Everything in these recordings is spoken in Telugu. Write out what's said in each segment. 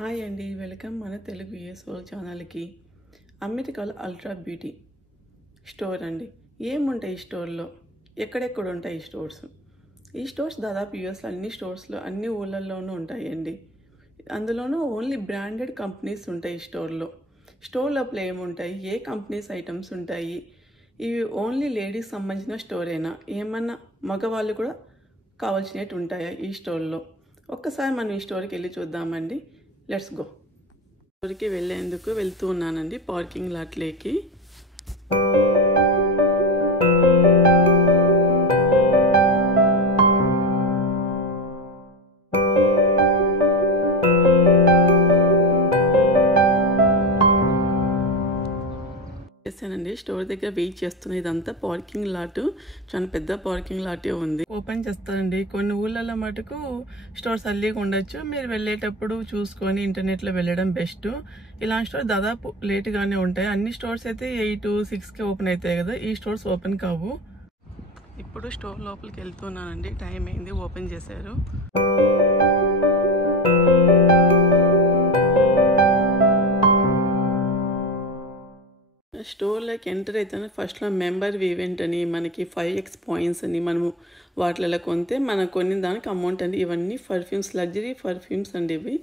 హాయ్ అండి, వెల్కమ్ మన తెలుగు యూఎస్ఓ ఛానల్కి. అమెరికాలో అల్ట్రా బ్యూటీ స్టోర్ అండి. ఏముంటాయి ఈ స్టోర్లో, ఎక్కడెక్కడ ఉంటాయి ఈ స్టోర్స్? ఈ స్టోర్స్ దాదాపు యూఎస్లో అన్ని స్టోర్స్లో అన్ని ఊళ్ళల్లోనూ ఉంటాయండి. అందులోనూ ఓన్లీ బ్రాండెడ్ కంపెనీస్ ఉంటాయి ఈ స్టోర్ లోపల ఏముంటాయి, ఏ కంపెనీస్ ఐటమ్స్ ఉంటాయి, ఇవి ఓన్లీ లేడీస్ సంబంధించిన స్టోరేనా, ఏమన్నా మగవాళ్ళు కూడా కావాల్సినట్టు ఉంటాయా ఈ స్టోర్లో? ఒక్కసారి మనం ఈ స్టోర్కి వెళ్ళి చూద్దామండి. Let's go. స్టోర్కి వెళ్ళేందుకు వెళ్తూ ఉన్నానండి, పార్కింగ్ లాట్లోకి. చేశానండి, స్టోర్ దగ్గర వెయిట్ చేస్తున్నా. ఇదంతా పార్కింగ్ లాట్, చాలా పెద్ద పార్కింగ్ లాటే ఉంది. ఓపెన్ చేస్తానండి. కొన్ని ఊళ్ళలో మటుకు స్టోర్స్ అల్లీగా ఉండొచ్చు, మీరు వెళ్ళేటప్పుడు చూసుకొని ఇంటర్నెట్లో వెళ్ళడం బెస్ట్. ఇలాంటి స్టోర్ దాదాపు లేట్గానే ఉంటాయి. అన్ని స్టోర్స్ అయితే 8, 6కి ఓపెన్ అవుతాయి కదా, ఈ స్టోర్స్ ఓపెన్ కావు. ఇప్పుడు స్టోర్ లోపలికి వెళ్తున్నానండి, టైం అయింది, ఓపెన్ చేశారు. స్టోర్లోకి ఎంటర్ అవుతాను. ఫస్ట్లో మెంబర్ ఈవెంట్ అని, మనకి 5x పాయింట్స్ అని, మనము వాటిలో కొంటే మనకు కొన్ని దానికి అమౌంట్ అండి. ఇవన్నీ పర్ఫ్యూమ్స్, లగ్జరీ పర్ఫ్యూమ్స్ అండి. ఇవి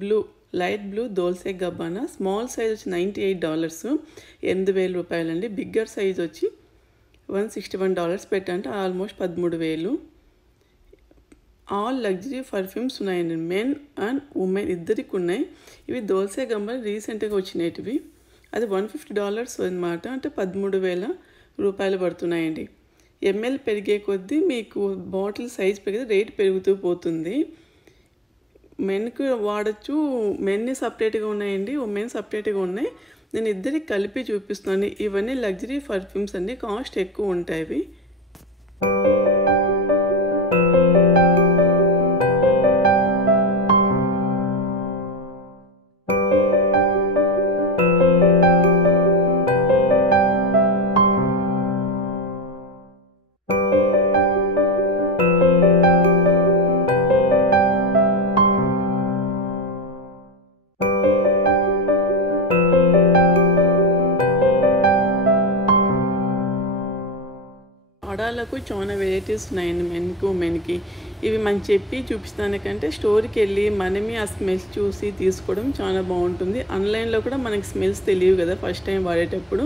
blue, light blue Dolce Gabbana, small size వచ్చి $98, $8,000 అండి. బిగ్గర్ సైజ్ వచ్చి $161 పెట్టంటే ఆల్మోస్ట్ 13,000. ఆల్ లగ్జరీ పర్ఫ్యూమ్స్ ఉన్నాయండి, మెన్ అండ్ ఉమెన్ ఇద్దరికి ఉన్నాయి. ఇవి దోల్సే గబ్బానా రీసెంట్గా వచ్చినవి. అది $150 అనమాట, అంటే 13,000 పడుతున్నాయండి. ఎంఎల్ పెరిగే కొద్దీ మీకు బాటిల్ సైజ్ పెరిగితే రేట్ పెరుగుతూ పోతుంది. మెన్కి వాడచ్చు, మెన్ని సపరేట్గా ఉన్నాయండి, ఉమెన్ సపరేట్గా ఉన్నాయి. నేను ఇద్దరికి కలిపి చూపిస్తున్నాను. ఇవన్నీ లగ్జరీ పర్ఫ్యూమ్స్ అండి, కాస్ట్ ఎక్కువ ఉంటాయి. ఆడాలకు చాలా వెరైటీస్ ఉన్నాయండి, మెన్కి ఉమెన్కి. ఇవి మనం చెప్పి చూపిస్తానికంటే స్టోర్కి వెళ్ళి మనమే ఆ స్మెల్స్ చూసి తీసుకోవడం చాలా బాగుంటుంది. ఆన్లైన్లో కూడా మనకి స్మెల్స్ తెలియవు కదా ఫస్ట్ టైం వాడేటప్పుడు.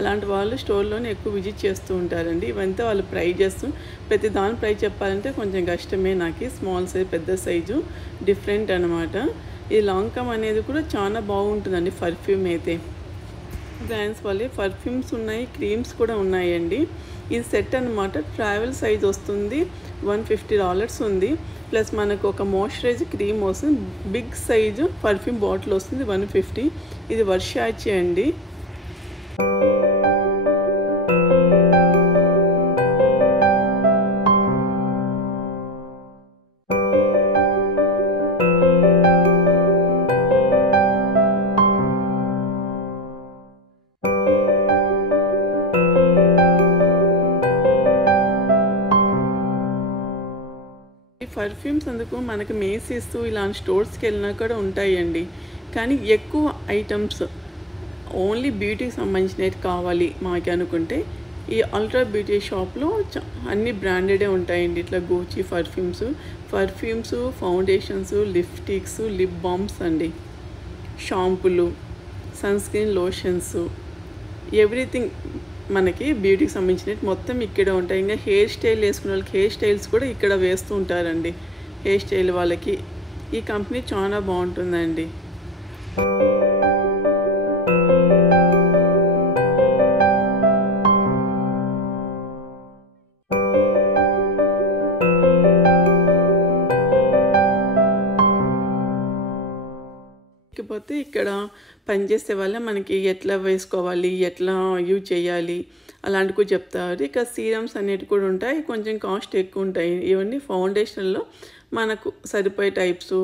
అలాంటి వాళ్ళు స్టోర్లోనే ఎక్కువ విజిట్ చేస్తూ ఉంటారండి. ఇవంతా వాళ్ళు ప్రైజెస్, ప్రతి దాని ప్రైజ్ చెప్పాలంటే కొంచెం కష్టమే. నాకు స్మాల్ సైజ్, పెద్ద సైజు డిఫరెంట్ అనమాట. ఈ లాంకమ్ అనేది కూడా చాలా బాగుంటుందండి. పర్ఫ్యూమ్ అయితే బ్రాండ్స్ వాళ్ళే పర్ఫ్యూమ్స్ ఉన్నాయి, క్రీమ్స్ కూడా ఉన్నాయండి. ఇది సెట్ అనమాట, ట్రావెల్ సైజ్ వస్తుంది, $150 ఉంది. ప్లస్ మనకు ఒక మాయిశ్చరైజ్ క్రీమ్ వస్తుంది, బిగ్ సైజు పర్ఫ్యూమ్ బాటిల్ వస్తుంది, $150. ఇది వర్షాచి అండి. పర్ఫ్యూమ్స్ అందుకు మనకి మేసీస్ ఇలాంటి స్టోర్స్కి వెళ్ళినా కూడా ఉంటాయండి. కానీ ఎక్కువ ఐటమ్స్ ఓన్లీ బ్యూటీకి సంబంధించినవి కావాలి మాకు అనుకుంటే ఈ అల్ట్రా బ్యూటీ షాప్లో అన్ని బ్రాండెడే ఉంటాయండి. ఇట్లా Gucci perfumes, foundations, lipsticks, lip balms అండి, షాంపులు, సన్ స్క్రీన్, లోషన్స్, ఎవ్రీథింగ్ మనకి బ్యూటీకి సంబంధించినవి మొత్తం ఇక్కడే ఉంటాయి. ఇంకా హెయిర్ స్టైల్ వేసుకునే వాళ్ళకి హెయిర్ స్టైల్స్ కూడా ఇక్కడ వేస్తూ ఉంటారండి. హెయిర్ స్టైల్ వాళ్ళకి ఈ కంపెనీ చాలా బాగుంటుందండి. లేకపోతే ఇక్కడ పనిచేసే వాళ్ళ మనకి ఎట్లా వేసుకోవాలి, ఎట్లా యూజ్ చేయాలి అలాంటివి కూడా చెప్తారు. ఇక సీరమ్స్ అనేవి కూడా ఉంటాయి, కొంచెం కాస్ట్ ఎక్కువ ఉంటాయి. ఇవన్నీ ఫౌండేషన్లో మనకు సరిపోయే టైప్స్,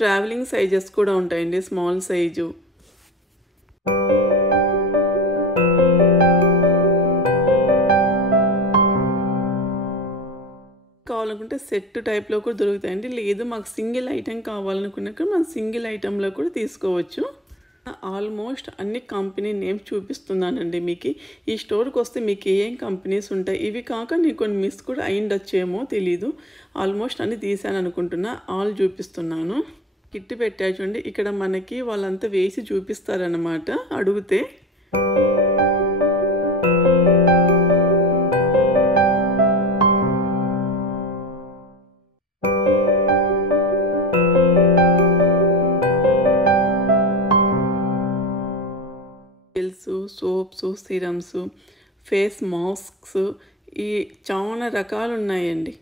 ట్రావెలింగ్ సైజెస్ కూడా ఉంటాయండి, స్మాల్ సైజు. కావాలనుకుంటే సెట్ టైప్లో కూడా దొరుకుతాయండి. లేదు మాకు సింగిల్ ఐటెం కావాలనుకున్నాక మనం సింగిల్ ఐటెంలో కూడా తీసుకోవచ్చు. ఆల్మోస్ట్ అన్ని కంపెనీ నేమ్స్ చూపిస్తున్నానండి మీకు. ఈ స్టోర్కి వస్తే మీకు ఏం కంపెనీస్ ఉంటాయి, ఇవి కాక నేను కొన్ని మిస్ కూడా అయిండొచ్చేమో తెలీదు. ఆల్మోస్ట్ అన్ని తీసాను అనుకుంటున్నా, ఆల్ చూపిస్తున్నాను. కిట్ పెట్టారు చూడండి, ఇక్కడ మనకి వాళ్ళంతా వేసి చూపిస్తారన్నమాట అడిగితే. సోప్స్, సిరమ్స్, ఫేస్ మాస్క్స్, ఈ చాలా రకాలు ఉన్నాయండి.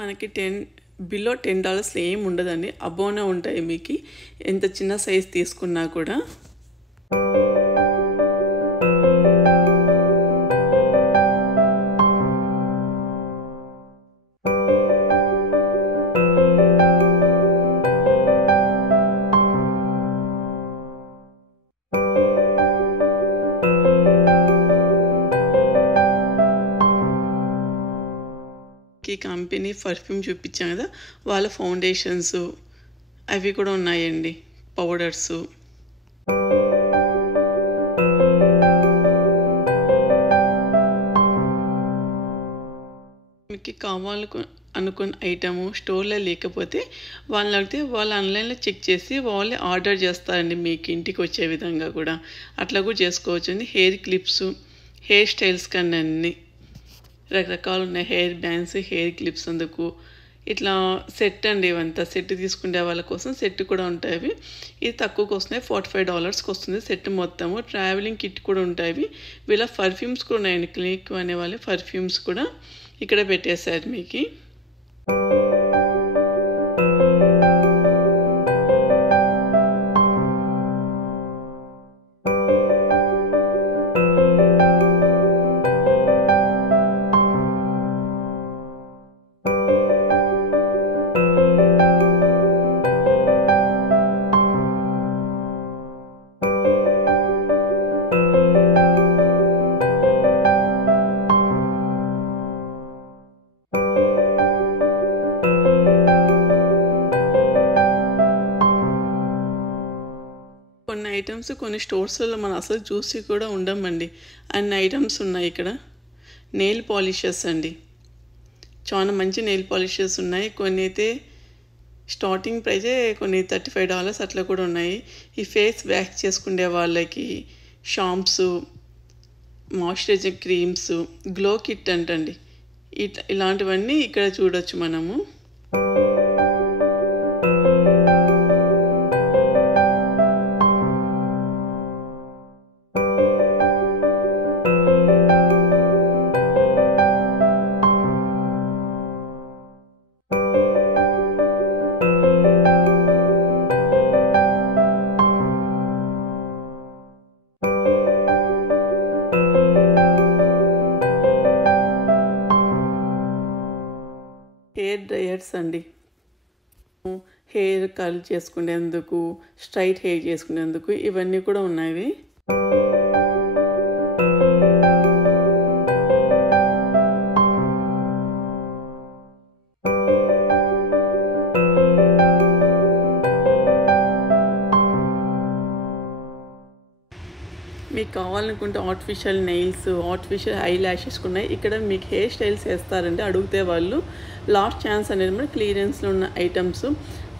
మనకి బిలో $10 ఏం ఉండదండి, అబోనే ఉంటాయి మీకు ఎంత చిన్న సైజ్ తీసుకున్నా కూడా. ఈ కంపెనీ పర్ఫ్యూమ్ చూపించాను కదా, వాళ్ళ ఫౌండేషన్స్ అవి కూడా ఉన్నాయండి, పౌడర్స్. మీకు అనుకున్న ఐటము స్టోర్లో లేకపోతే వాళ్ళని అడిగితే వాళ్ళు ఆన్లైన్లో చెక్ చేసి వాళ్ళే ఆర్డర్ చేస్తారండి మీకు ఇంటికి వచ్చే విధంగా కూడా. అట్లా కూడా చేసుకోవచ్చు అండి. హెయిర్ క్లిప్స్, హెయిర్ స్టైల్స్ కన్నా అన్ని రకరకాలు ఉన్నాయి. హెయిర్ బ్యాండ్స్, హెయిర్ క్లిప్స్ అందుకు ఇట్లా సెట్ అండి. ఇవంతా సెట్ తీసుకునే వాళ్ళ కోసం సెట్ కూడా ఉంటాయి. ఇది తక్కువకి వస్తున్నాయి, $45కి వస్తుంది సెట్ మొత్తము. ట్రావెలింగ్ కిట్ కూడా ఉంటాయి. వీళ్ళ పర్ఫ్యూమ్స్ కూడా ఉన్నాయండి, క్లినిక్ అనే వాళ్ళ పర్ఫ్యూమ్స్ కూడా ఇక్కడ పెట్టేశారు మీకు. కొన్ని ఐటమ్స్ కొన్ని స్టోర్స్లో మనం అసలు చూసి కూడా ఉండమండి, అన్ని ఐటమ్స్ ఉన్నాయి ఇక్కడ. నెయిల్ పాలిషెస్ అండి, చాలా మంచి నెయిల్ పాలిషెస్ ఉన్నాయి. కొన్ని అయితే స్టార్టింగ్ ప్రైజే కొన్ని $35 అట్లా కూడా ఉన్నాయి. ఈ ఫేస్ వ్యాక్స్ చేసుకునే వాళ్ళకి షాంప్స్, మాయిశ్చరైజింగ్ క్రీమ్స్, గ్లో కిట్ అంటండి, ఇలాంటివన్నీ ఇక్కడ చూడొచ్చు మనము. హెయిర్ డ్రైయర్స్ అండి, హెయిర్ కర్ల్ చేసుకునేందుకు, స్ట్రైట్ హెయిర్ చేసుకునేందుకు ఇవన్నీ కూడా ఉన్నాయి. మీకు కావాలనుకుంటే artificial nails, artificial I lashes ఉన్నాయి. ఇక్కడ మీకు హెయిర్ స్టైల్స్ వేస్తారండి అడిగితే వాళ్ళు. లాస్ట్ ఛాన్స్ అనేది మన క్లియరెన్స్లో ఉన్న ఐటమ్స్.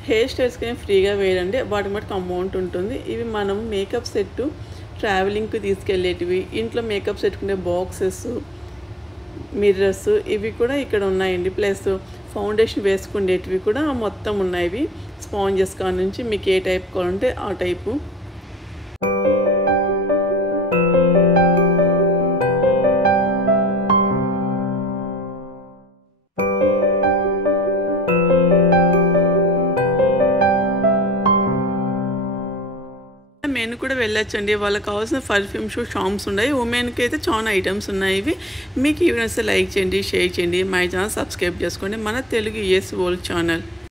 హెయిర్ స్టైల్స్కి ఏం ఫ్రీగా వేయరండి, వాటి మటుకు అమౌంట్ ఉంటుంది. ఇవి మనం మేకప్ సెట్, ట్రావెలింగ్కి తీసుకెళ్ళేటివి, ఇంట్లో మేకప్ పెట్టుకునే బాక్సెస్, మిర్రర్స్ ఇవి కూడా ఇక్కడ ఉన్నాయండి. ప్లస్ ఫౌండేషన్ వేసుకునేటివి కూడా మొత్తం ఉన్నాయి. స్పాంజెస్ కాడ నుంచి మీకు ఏ టైప్ కావాలంటే ఆ టైపు. మెన్ కూడా వెళ్ళొచ్చండి. వాళ్ళకి కావాల్సిన పర్ఫ్యూమ్స్ షాంప్స్ ఉన్నాయి. ఉమెన్కి అయితే చాలా ఐటమ్స్ ఉన్నాయి. ఇవి మీకు ఈ వీడియోస్ లైక్ చేయండి, షేర్ చేయండి, మై ఛానల్ సబ్స్క్రైబ్ చేసుకోండి. మన తెలుగు యూఎస్ వరల్డ్ ఛానల్.